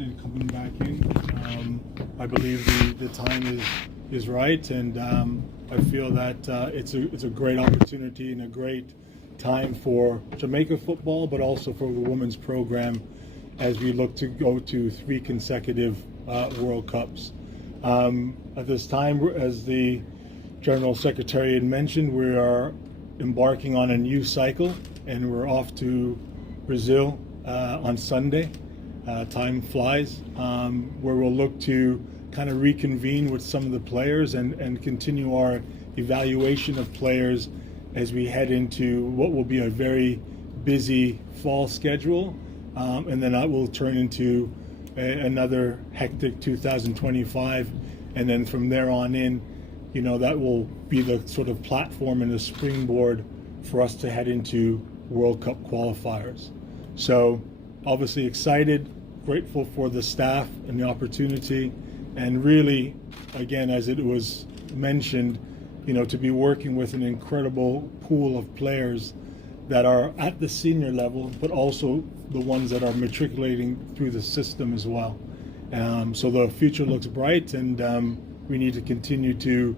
coming back in. I believe the time is right, and I feel that it's a great opportunity and a great time for Jamaica football, but also for the women's program as we look to go to 3 consecutive World Cups. At this time, as the General Secretary had mentioned, we are embarking on a new cycle, and we're off to Brazil on Sunday. Time flies, where we'll look to kind of reconvene with some of the players and continue our evaluation of players as we head into what will be a very busy fall schedule, and then that will turn into another hectic 2025, and then from there on in, that will be the sort of platform and the springboard for us to head into World Cup qualifiers. So obviously excited, grateful for the staff and the opportunity, and really, again, as it was mentioned, to be working with an incredible pool of players that are at the senior level, but also the ones that are matriculating through the system as well. So the future looks bright, and we need to continue to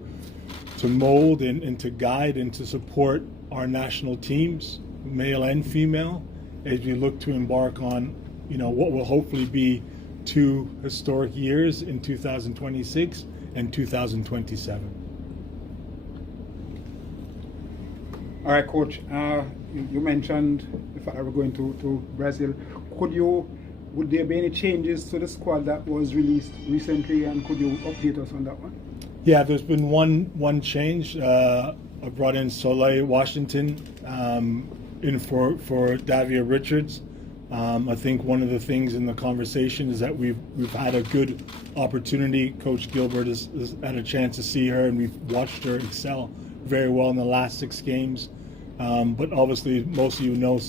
mold and to guide and to support our national teams, male and female, as we look to embark on what will hopefully be 2 historic years in 2026 and 2027. All right, Coach. You mentioned the fact that we're going to Brazil. Would there be any changes to the squad that was released recently, and could you update us on that one? Yeah, there's been one change. I brought in Soleil Washington in for Davia Richards. I think one of the things in the conversation is that we've had a good opportunity. Coach Gilbert has had a chance to see her, and we've watched her excel very well in the last 6 games. But obviously, most of you know,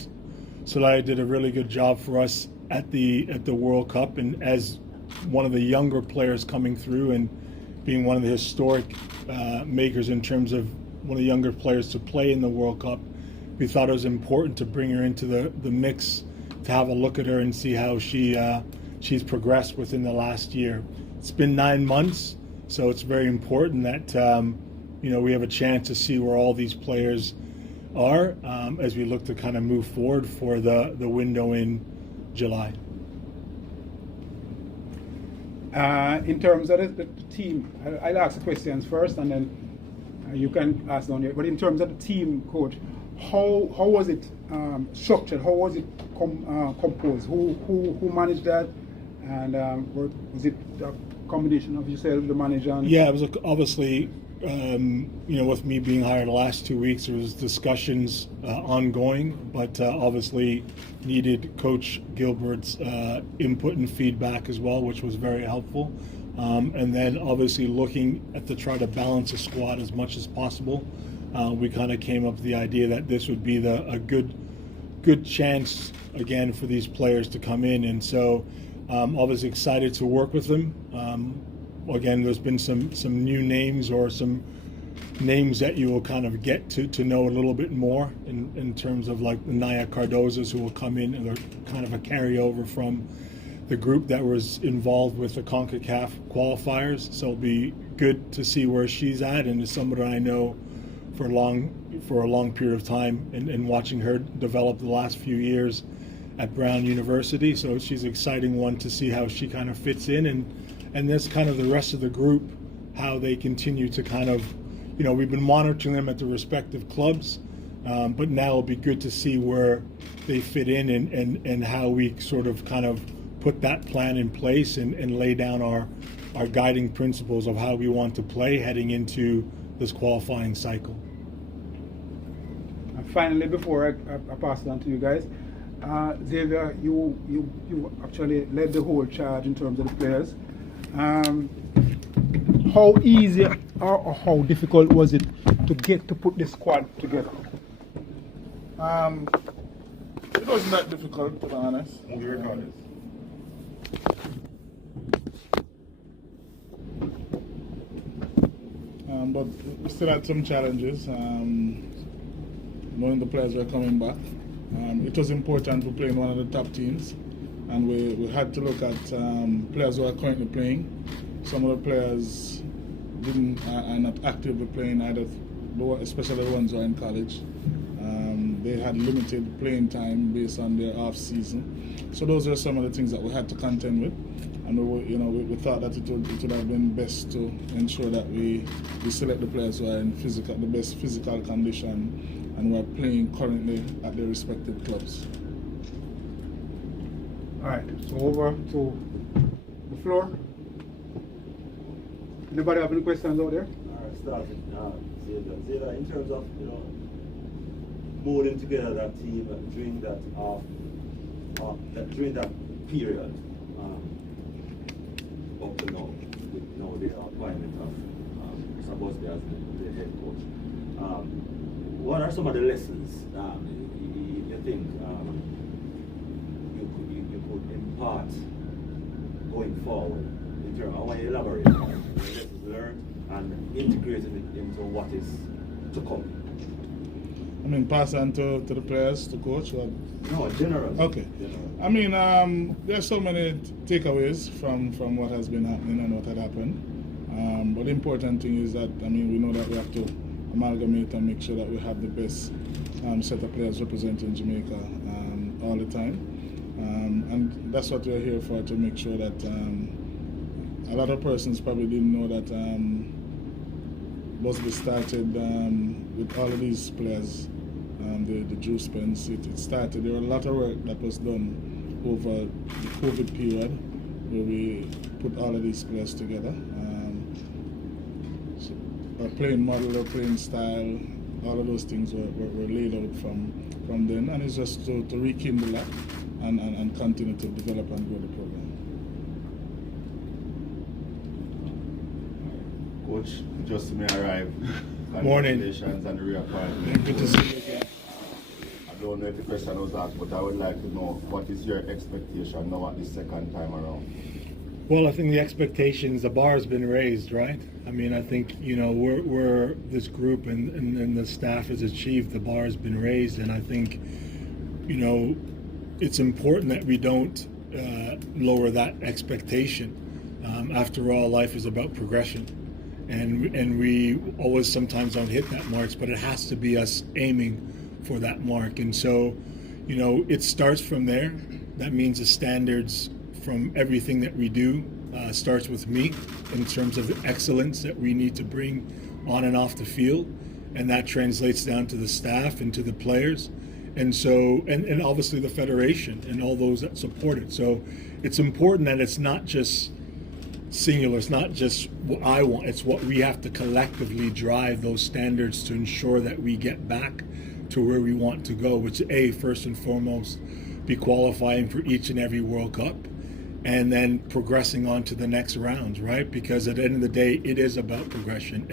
Soleil did a really good job for us at the World Cup, and as one of the younger players coming through and being one of the historic makers in terms of one of the younger players to play in the World Cup, we thought it was important to bring her into the mix, to have a look at her and see how she's progressed within the last year. It's been 9 months, so it's very important that we have a chance to see where all these players are as we look to kind of move forward for the window in July. In terms of the team, I'll ask the questions first, and then you can ask down here. But in terms of the team, Coach, how was it structured? How was it composed? Who managed that? And was it a combination of yourself, the manager? And yeah, it was obviously, with me being hired the last 2 weeks, there was discussions ongoing, but obviously needed Coach Gilbert's input and feedback as well, which was very helpful. And then obviously looking at to try to balance a squad as much as possible. We kind of came up with the idea that this would be a good chance again for these players to come in, and so obviously excited to work with them. Again, there's been some new names or some names that you will kind of get to know a little bit more in terms of like the Naya Cardozas, who will come in, and they're kind of a carryover from the group that was involved with the CONCACAF qualifiers. So it'll be good to see where she's at, and is somebody I know for a long period of time, and watching her develop the last few years at Brown University. So she's an exciting one to see how she kind of fits in, and this kind of the rest of the group, how they continue to kind of, we've been monitoring them at the respective clubs, but now it'll be good to see where they fit in, and how we sort of kind of put that plan in place and lay down our guiding principles of how we want to play heading into this qualifying cycle. And finally, before I pass it on to you guys, Xavier, you actually led the whole charge in terms of the players. How easy or how difficult was it to put the squad together? It wasn't that difficult, to be honest. But we still had some challenges. Knowing the players were coming back, it was important to play in one of the top teams. and we had to look at players who are currently playing. Some of the players are not actively playing either, especially the ones who are in college. They had limited playing time based on their off season. So those are some of the things that we had to contend with, and we thought that it would have been best to ensure that we select the players who are in the best physical condition and who are playing currently at their respective clubs. All right, so over to the floor. Anybody have any questions out there? Starting Zeta, in terms of molding together that team during that period up to now, with the appointment of Mr. Busby as the head coach. What are some of the lessons you think you could impart going forward? In terms, I want you to elaborate on the lessons learned and integrating it into what is to come. I mean, pass on to the players, to coach? Or? No, general. Okay. General. I mean, there's so many takeaways from what has been happening and what had happened. But the important thing is that, I mean, we know that we have to amalgamate and make sure that we have the best set of players representing Jamaica all the time. And that's what we're here for, to make sure that a lot of persons probably didn't know that Busby started with all of these players, the juice pens. It started, there were a lot of work that was done over the COVID period where we put all of these players together. So our playing model, our playing style, all of those things were laid out from then, and it's just to rekindle that and continue to develop and grow the program. Coach, just me arrive. Morning. Congratulations on the reappointment. Good to see you again. I don't know if the question was asked, but I would like to know what is your expectation now at the second time around? Well, I think the expectations, the bar has been raised, right? I mean, I think, we're this group and the staff has achieved, the bar has been raised, and I think, it's important that we don't lower that expectation. After all, life is about progression. And we always sometimes don't hit that marks, but it has to be us aiming for that mark. And so, it starts from there. That means the standards from everything that we do starts with me in terms of excellence that we need to bring on and off the field. And that translates down to the staff and to the players. And so, and obviously the federation and all those that support it. So it's important that it's not just singular, it's not just what I want, it's what we have to collectively drive those standards to ensure that we get back to where we want to go, which first and foremost, be qualifying for each and every World Cup, and then progressing on to the next rounds, right? Because at the end of the day, it is about progression.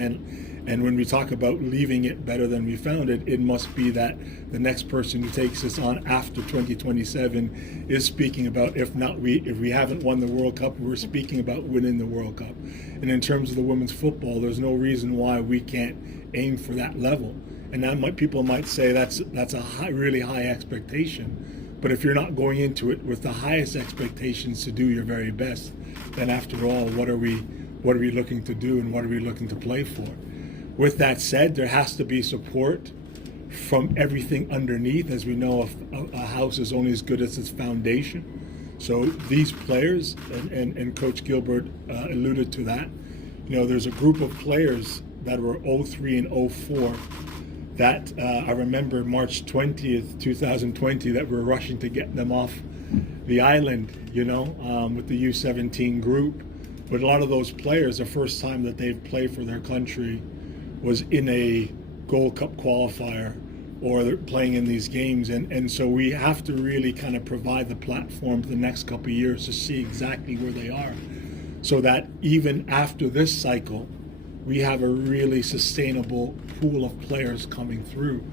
And when we talk about leaving it better than we found it, it must be that the next person who takes us on after 2027 is speaking about, if we haven't won the World Cup, we're speaking about winning the World Cup. And in terms of the women's football, there's no reason why we can't aim for that level. And that people might say that's a really high expectation. But if you're not going into it with the highest expectations to do your very best, then after all, what are we looking to do and what are we looking to play for? With that said, there has to be support from everything underneath. As we know, a house is only as good as its foundation. So these players, and Coach Gilbert alluded to that, there's a group of players that were 03 and 04 that I remember March 20th, 2020, that we're rushing to get them off the island, with the U17 group. But a lot of those players, the first time that they've played for their country was in a Gold Cup qualifier, or they're playing in these games. And so we have to really kind of provide the platform for the next couple of years to see exactly where they are, so that even after this cycle, we have a really sustainable pool of players coming through.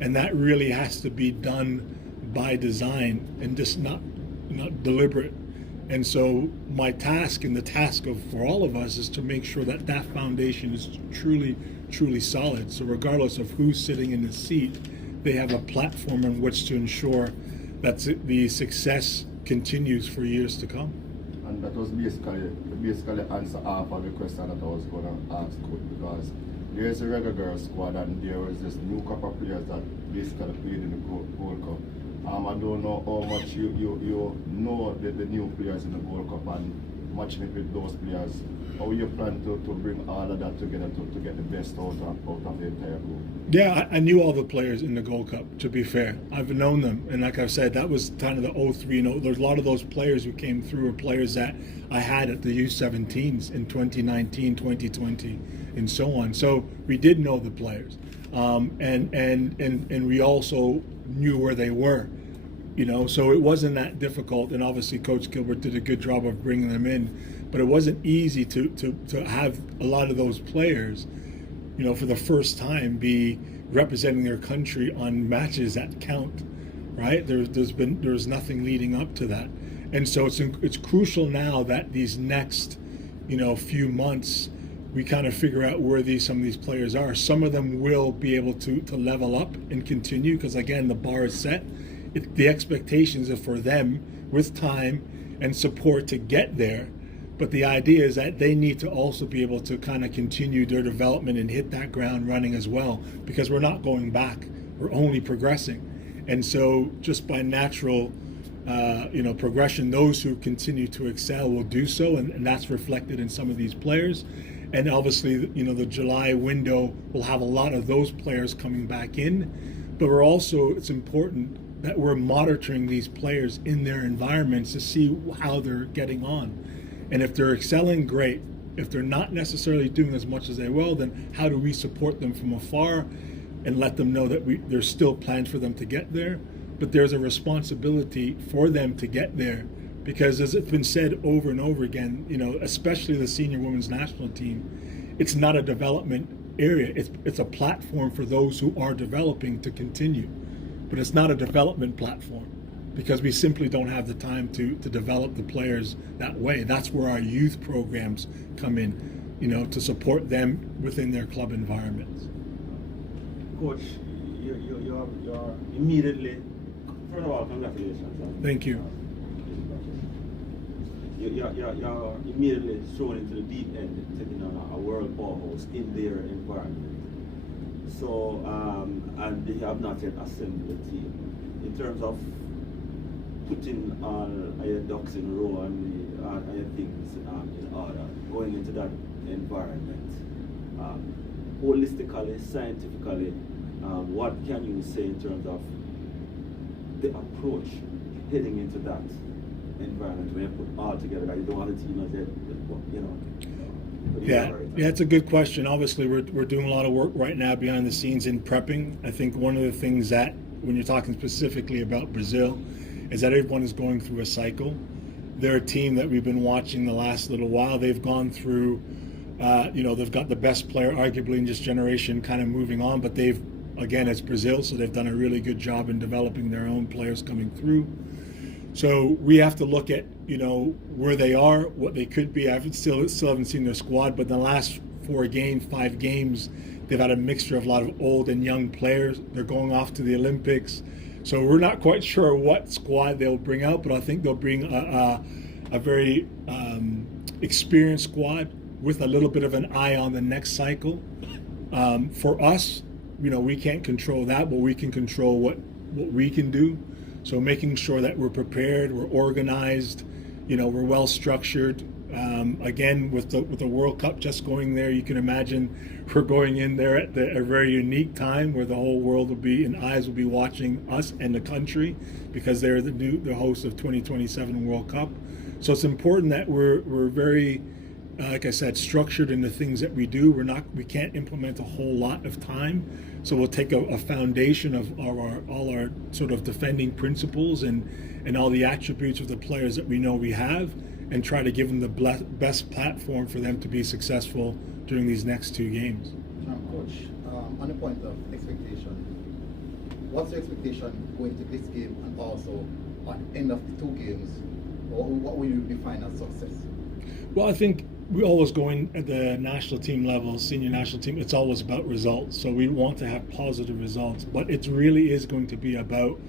And that really has to be done by design and just not deliberate. And so my task and the task for all of us is to make sure that that foundation is truly solid. So regardless of who's sitting in the seat, they have a platform on which to ensure that the success continues for years to come. And that was basically answer half of the question that I was going to ask, because there's a regular girls squad and there was this new couple of players that basically played in the Gold Cup. I don't know how much you know the new players in the Gold Cup and matching it with those players. How you plan to bring all of that together to get the best out of the entire group? Yeah, I knew all the players in the Gold Cup, to be fair. I've known them. And like I've said, that was kind of the 03. There's a lot of those players who came through were players that I had at the U17s in 2019, 2020, and so on. So we did know the players. And we also knew where they were. So it wasn't that difficult. And obviously Coach Gilbert did a good job of bringing them in. But it wasn't easy to have a lot of those players, for the first time be representing their country on matches that count, right? There's nothing leading up to that, and so it's crucial now that these next, few months we kind of figure out where some of these players are. Some of them will be able to level up and continue because again the bar is set. The expectations are for them with time and support to get there. But the idea is that they need to also be able to kind of continue their development and hit that ground running as well, because we're not going back, we're only progressing. And so just by natural progression, those who continue to excel will do so, and that's reflected in some of these players. And obviously, the July window will have a lot of those players coming back in, but it's important that we're monitoring these players in their environments to see how they're getting on. And if they're excelling, great. If they're not necessarily doing as much as they will, then how do we support them from afar and let them know that there's still plans for them to get there? But there's a responsibility for them to get there, because as it's been said over and over again, especially the senior women's national team, it's not a development area. It's a platform for those who are developing to continue, but it's not a development platform, because we simply don't have the time to develop the players that way. That's where our youth programs come in, to support them within their club environments. Coach, you're immediately, first of all, congratulations. Thank you. You're immediately thrown into the deep end, taking on a world powerhouse in their environment. So, and they have not yet assembled the team. In terms of putting all your ducks in a row and all your things in order, going into that environment, holistically, scientifically, what can you say in terms of the approach heading into that environment when you put all together? That you don't want the team as Yeah, it's a good question. Obviously, we're doing a lot of work right now behind the scenes in prepping. I think one of the things that, when you're talking specifically about Brazil, is that everyone is going through a cycle. They're a team that we've been watching the last little while. They've gone through, they've got the best player arguably in this generation kind of moving on, but again, it's Brazil, so they've done a really good job in developing their own players coming through. So we have to look at, where they are, what they could be. I still haven't seen their squad, but the last 5 games, they've had a mixture of a lot of old and young players. They're going off to the Olympics. So we're not quite sure what squad they'll bring out, but I think they'll bring a very experienced squad with a little bit of an eye on the next cycle. For us, we can't control that, but we can control what we can do. So making sure that we're prepared, we're organized, we're well structured. Again, with the World Cup just going there, you can imagine we're going in there at a very unique time where the whole world eyes will be watching us and the country, because they're the host of 2027 World Cup. So it's important that we're very, like I said, structured in the things that we do. We can't implement a whole lot of time. So we'll take a foundation of all our sort of defending principles and all the attributes of the players that we know we have, and try to give them the best platform for them to be successful during these next 2 games. Coach, on the point of expectation, what's your expectation going to this game, and also at the end of the 2 games, or what will you define as success? Well, I think we always go in at the national team level, senior national team, it's always about results. So we want to have positive results, but it really is going to be about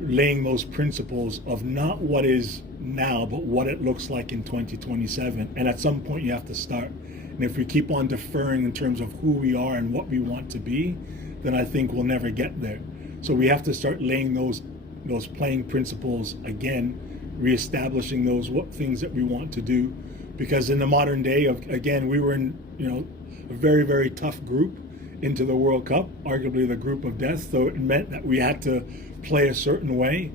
laying those principles of not what is now, but what it looks like in 2027. And at some point, you have to start. And if we keep on deferring in terms of who we are and what we want to be, then I think we'll never get there. So we have to start laying those playing principles again, reestablishing those things that we want to do. Because in the modern day, again, we were in a very, very tough group into the World Cup, arguably the group of death. So it meant that we had to play a certain way.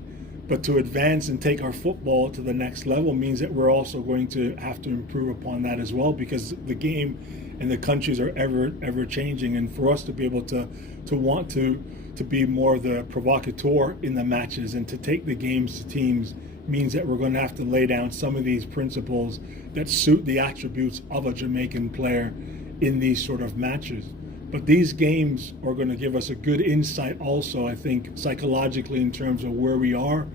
But to advance and take our football to the next level means that we're also going to have to improve upon that as well, because the game and the countries are ever changing. And for us to be able to want to be more the provocateur in the matches and to take the games to teams means that we're going to have to lay down some of these principles that suit the attributes of a Jamaican player in these sort of matches. But these games are going to give us a good insight also, I think, psychologically in terms of where we are,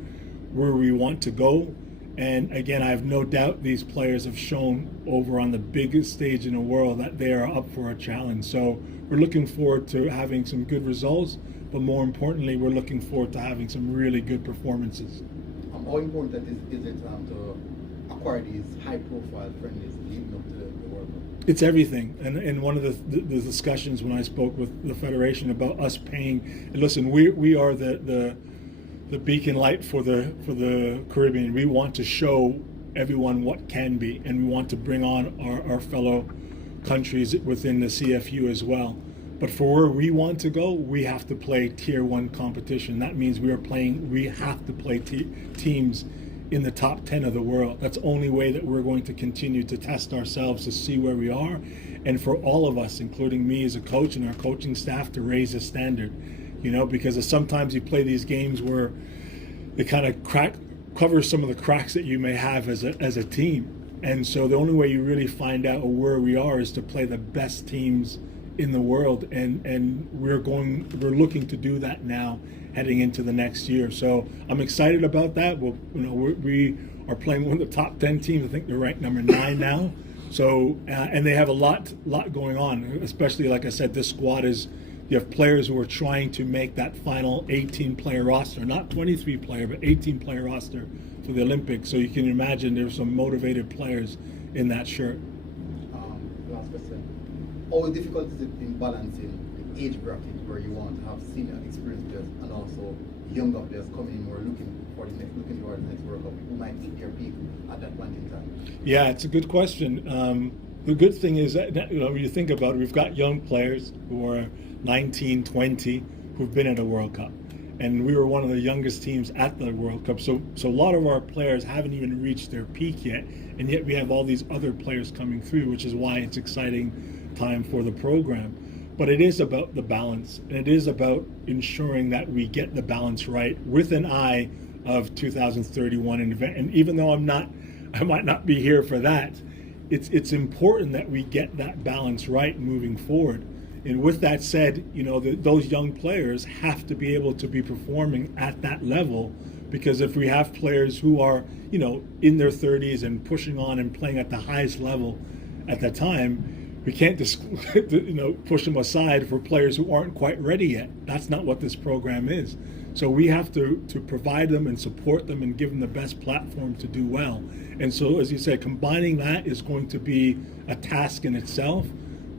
where we want to go. And again, I have no doubt these players have shown over on the biggest stage in the world that they are up for a challenge. So we're looking forward to having some good results, but more importantly, we're looking forward to having some really good performances. How important is it to acquire these high-profile friendlies leading up to the World Cup? It's everything. And one of the discussions when I spoke with the Federation about us paying, and listen, we are the beacon light for the Caribbean. We want to show everyone what can be, and we want to bring on our fellow countries within the CFU as well. But for where we want to go, we have to play Tier 1 competition. That means we have to play teams in the top 10 of the world. That's the only way that we're going to continue to test ourselves to see where we are, and for all of us, including me as a coach and our coaching staff, to raise the standard. Because sometimes you play these games where they kind of cover some of the cracks that you may have as a team. And so the only way you really find out where we are is to play the best teams in the world, and we're looking to do that now heading into the next year. So I'm excited about that. We are playing one of the top 10 teams. I think they're ranked number 9 now. So and they have a lot going on, especially, like I said, this squad you have players who are trying to make that final 18-player roster, not 23-player, but 18-player roster for the Olympics. So you can imagine there's some motivated players in that shirt. Last question. How difficult is it in balancing the age bracket where you want to have senior experienced players and also younger players coming in who are looking towards the next World Cup, who might hit their peak at that point in time? Yeah, it's a good question. The good thing is that when you think about it, we've got young players who are 19, 20, who've been at a World Cup. And we were one of the youngest teams at the World Cup. So a lot of our players haven't even reached their peak yet. And yet we have all these other players coming through, which is why it's exciting time for the program. But it is about the balance. And it is about ensuring that we get the balance right with an eye of 2031. And even though I might not be here for that, it's important that we get that balance right moving forward. And with that said, those young players have to be able to be performing at that level, because if we have players who are, in their 30s and pushing on and playing at the highest level at that time, we can't just, push them aside for players who aren't quite ready yet. That's not what this program is. So we have to provide them and support them and give them the best platform to do well. And so, as you said, combining that is going to be a task in itself.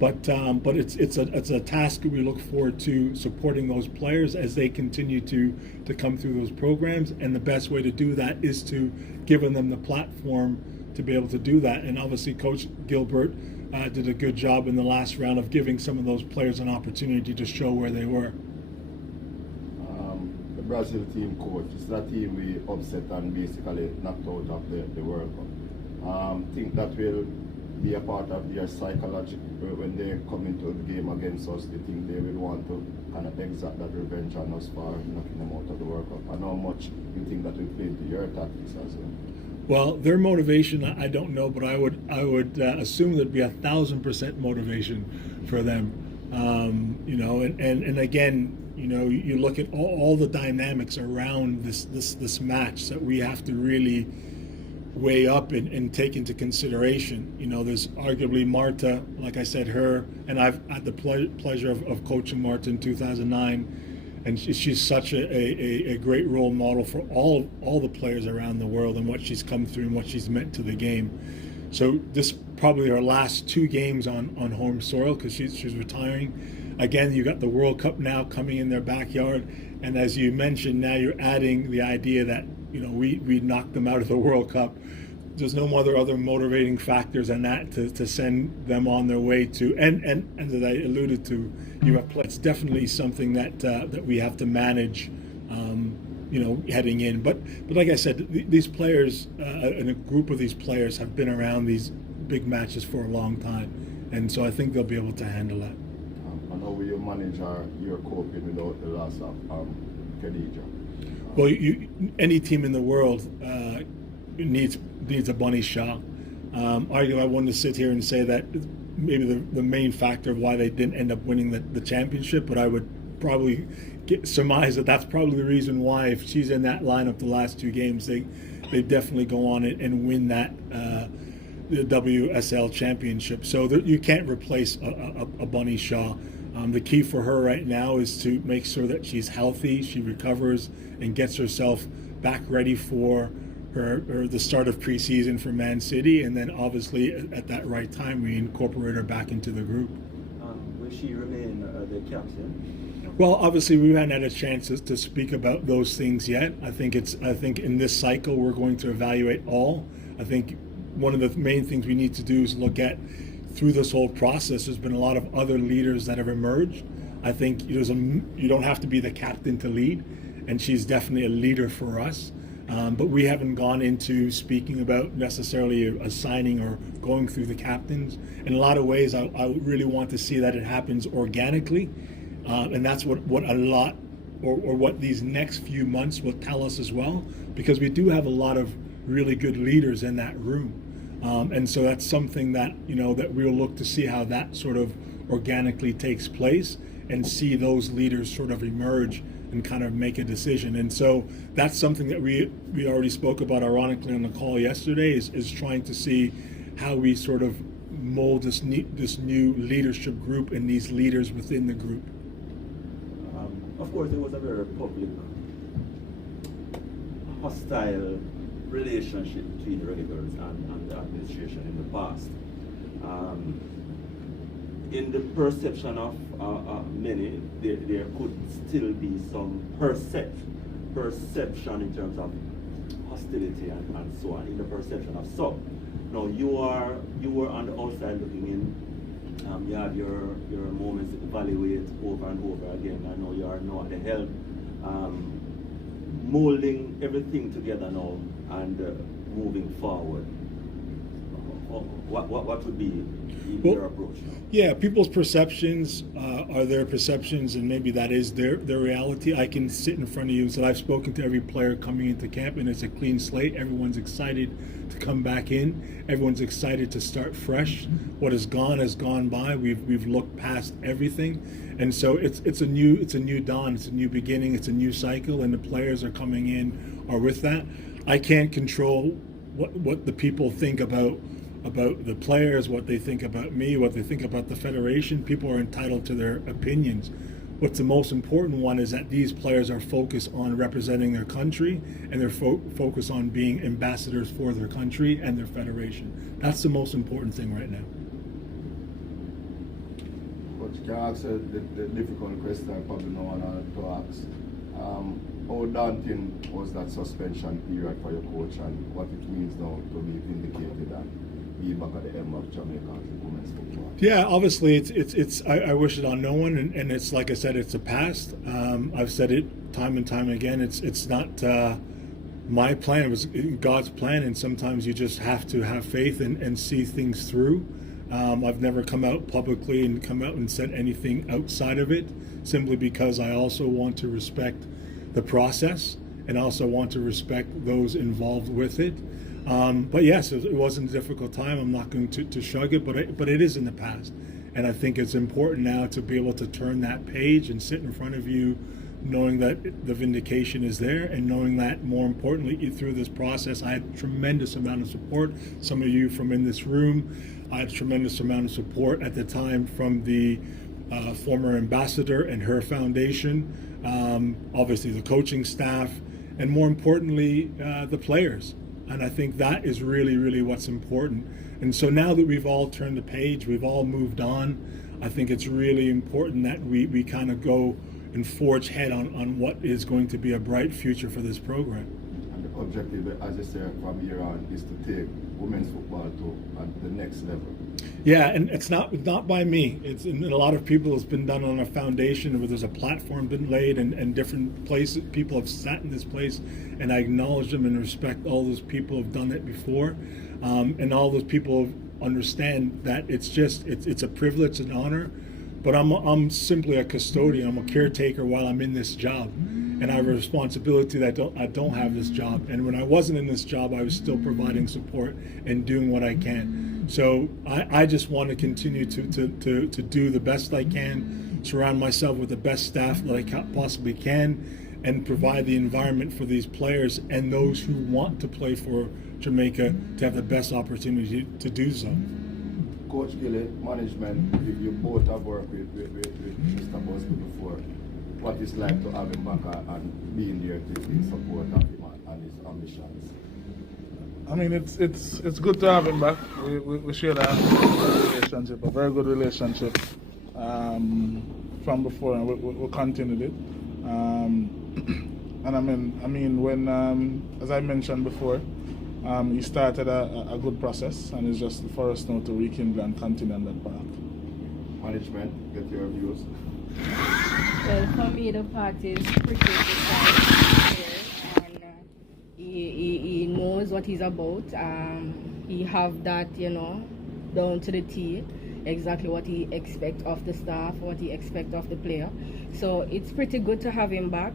But it's a task we look forward to supporting those players as they continue to come through those programs. And the best way to do that is to giving them the platform to be able to do that. And obviously, Coach Gilbert did a good job in the last round of giving some of those players an opportunity to show where they were. The Brazil team coach, it's that team we upset and basically knocked out of the World Cup. Think that will be a part of their psychology when they come into the game against us. They think they will want to kind of exact that revenge on us for knocking them out of the World Cup. And how much you think that will play into your tactics as well? Well, their motivation, I don't know, but I would assume there'd be 1,000% motivation for them. And again, you look at all the dynamics around this match that we have to really weigh up and take into consideration. There's arguably Marta, like I said, her, and I've had the pleasure of coaching Marta in 2009, and she's such a great role model for all the players around the world and what she's come through and what she's meant to the game. So this probably her last 2 games on home soil because she's retiring. Again, you got the World Cup now coming in their backyard, and as you mentioned, now you're adding the idea that we knocked them out of the World Cup. There's no other motivating factors than that to send them on their way to, and as I alluded to, it's definitely something that we have to manage, heading in. But like I said, these players and a group of these players have been around these big matches for a long time, and so I think they'll be able to handle that. And how will you manage your coping without the loss of Khadija? Well, any team in the world needs a bunny shot. I wanted to sit here and say that maybe the main factor of why they didn't end up winning the championship, but I would probably surmise that that's probably the reason why, if she's in that lineup the last 2 games, they definitely go on and win that the WSL championship. So you can't replace a Bunny Shaw. The key for her right now is to make sure that she's healthy, she recovers, and gets herself back ready for the start of preseason for Man City, and then obviously at that right time we incorporate her back into the group. Will she remain the captain? Well, obviously we haven't had a chance to speak about those things yet. I think in this cycle we're going to evaluate all. I think one of the main things we need to do is look at, through this whole process, there's been a lot of other leaders that have emerged. I think you don't have to be the captain to lead, and she's definitely a leader for us. But we haven't gone into speaking about necessarily assigning or going through the captains. In a lot of ways, I really want to see that it happens organically, and that's what these next few months will tell us as well, because we do have a lot of really good leaders in that room, and so that's something that that we'll look to see how that sort of organically takes place, and see those leaders sort of emerge and kind of make a decision. And so that's something that we already spoke about ironically on the call yesterday, is trying to see how we sort of mold this new leadership group and these leaders within the group. Of course, there was a very public, hostile relationship between the Regulars and the administration in the past. In the perception of many, there could still be some perception in terms of hostility and so on, in the perception of some. Now you were on the outside looking in. You had your moments to evaluate over and over again. I know you are now at the helm, molding everything together now and moving forward. What would be your approach now? Yeah, people's perceptions are their perceptions, and maybe that is their reality. I can sit in front of you and say I've spoken to every player coming into camp, and it's a clean slate. Everyone's excited to come back in. Everyone's excited to start fresh. What has gone by. We've looked past everything, and so it's a new dawn. It's a new beginning. It's a new cycle, and the players are coming in are with that. I can't control what the people think about the players, what they think about me, what they think about the federation. People are entitled to their opinions. What's the most important one is that these players are focused on representing their country, and they're focused on being ambassadors for their country and their federation. That's the most important thing right now. Coach, can I ask the difficult question I probably no one to ask? How daunting was that suspension period for your coach, and what it means now to be vindicated and be back at the helm of Jamaica women's football? Yeah, obviously it's I wish it on no one, and it's like I said, it's a past. I've said it time and time again. It's not my plan. It was God's plan, and sometimes you just have to have faith and see things through. I've never come out publicly and said anything outside of it, simply because I also want to respect the process and also want to respect those involved with it. But yes, it wasn't a difficult time. I'm not going to shrug it, but it is in the past. And I think it's important now to be able to turn that page and sit in front of you knowing that the vindication is there, and knowing that, more importantly, through this process, I had a tremendous amount of support. Some of you from in this room, I had a tremendous amount of support at the time from the former ambassador and her foundation. obviously the coaching staff, and more importantly, the players. And I think that is really, really what's important. And so now that we've all turned the page, we've all moved on, I think it's really important that we kind of go and forge ahead on what is going to be a bright future for this program. And the objective, as I said, from here on is to take women's football to the next level. Yeah, and it's not by me. It's and a lot of people. It's been done on a foundation where there's a platform been laid, and different places. People have sat in this place, and I acknowledge them and respect all those people who have done it before, and all those people understand that it's a privilege and honor. But I'm simply a custodian. I'm a caretaker while I'm in this job, and I have a responsibility that I don't have this job. And when I wasn't in this job, I was still providing support and doing what I can. So I just want to continue to do the best I can, surround myself with the best staff that I possibly can, and provide the environment for these players and those who want to play for Jamaica to have the best opportunity to do so. Coach Gilly, management, you both have worked with Mr. Busby before. What it's like to have him back and being there to support him and his ambitions? I mean, it's good to have him back. We share that relationship, a very good relationship from before, and we'll continue it. And I mean, when as I mentioned before, he started a good process, and it's just for us now to rekindle and continue on that path. Management, get your views. Well, for me, the party is pretty exciting, and he knows what he's about. He have that, down to the T, exactly what he expects of the staff, what he expects of the player. So it's pretty good to have him back.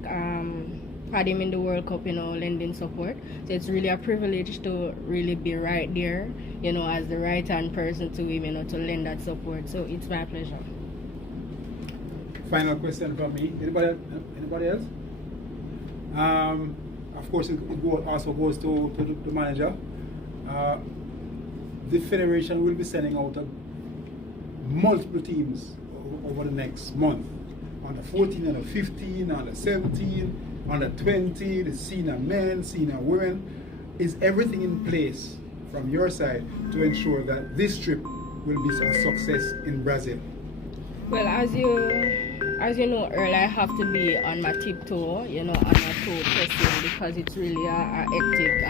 Had him in the World Cup, lending support. So it's really a privilege to really be right there, as the right-hand person to him, to lend that support. So it's my pleasure. Final question from me. Anybody else? Of course, it also goes to the manager. The federation will be sending out multiple teams over the next month. On the 14, on the 15, on the 17, on the 20, the senior men, senior women. Is everything in place from your side to ensure that this trip will be a success in Brazil? Well, as you know, Earl, I have to be on my tiptoe, on my toe pressing, because it's really a hectic.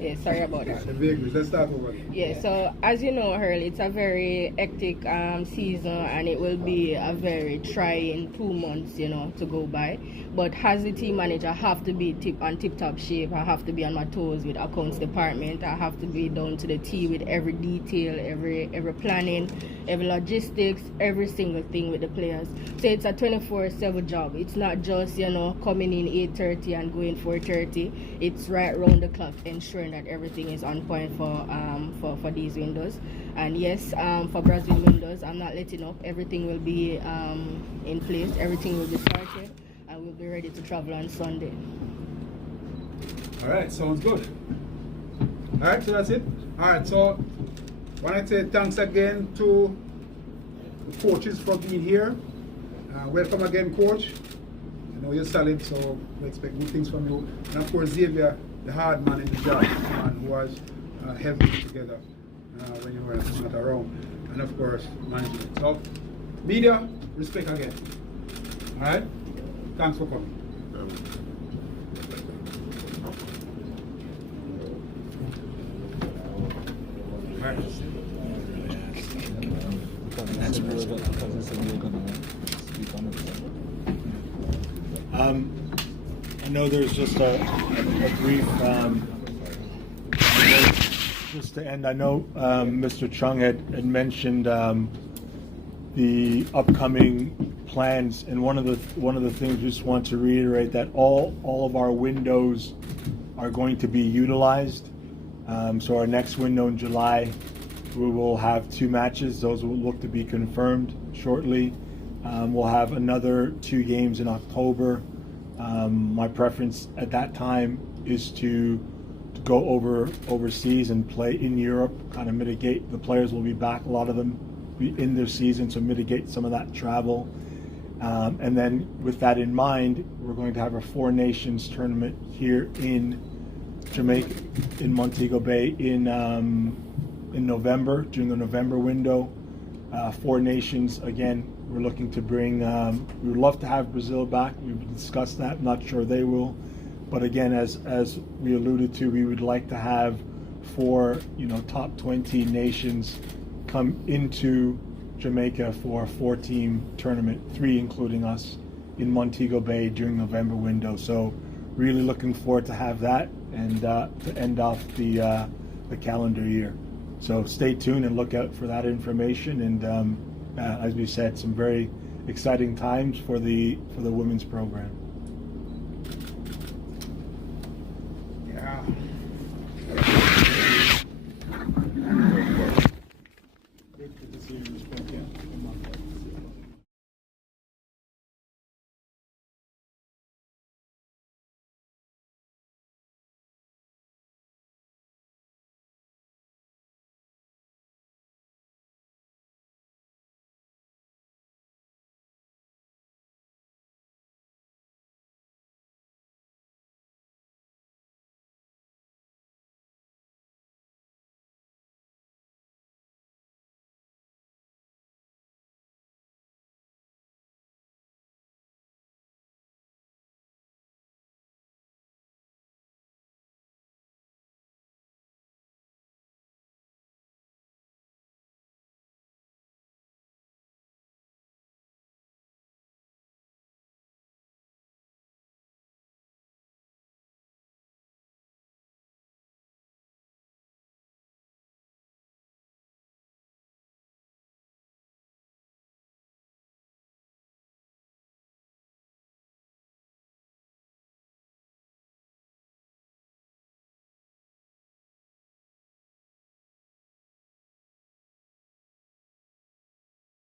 Yeah, sorry about that. Let's start over. Yeah, so as you know, Earl, it's a very hectic season, and it will be a very trying 2 months, to go by. But as the team manager, I have to be on tip-top shape. I have to be on my toes with accounts department. I have to be down to the T with every detail, every planning, every logistics, every single thing with the players. So it's a 24/7 job. It's not just, coming in 8:30 and going 4:30. It's right round the clock, ensuring that everything is on point for these windows. And yes, for Brazil windows, I'm not letting up. Everything will be in place. Everything will be started. And we'll be ready to travel on Sunday. All right, sounds good. All right, so that's it. All right, so I want to say thanks again to the coaches for being here. Welcome again, Coach. I know you're solid, so we expect good things from you. And of course, Xavier, the hard man in the job, the man who has held it together when you were not around. And of course, management. So, media, respect again. All right? Thanks for coming. I know there's just a brief, just to end, I know Mr. Chung had mentioned the upcoming plans, and one of the things we just want to reiterate that all of our windows are going to be utilized. So our next window in July, we will have 2 matches. Those will look to be confirmed shortly. We'll have another 2 games in October. My preference at that time is to go overseas and play in Europe, kind of mitigate. The players will be back, a lot of them be in their season, so mitigate some of that travel. And then with that in mind, we're going to have a Four Nations tournament here in Jamaica, in Montego Bay in November, during the November window. Four Nations, again, we're looking to bring, we would love to have Brazil back. We've discussed that, not sure they will. But again, as we alluded to, we would like to have four, top 20 nations come into Jamaica for a 4-team tournament, 3 including us, in Montego Bay during November window. So really looking forward to have that and to end off the calendar year. So stay tuned and look out for that information. And as we said, some very exciting times for the women's program. Yeah.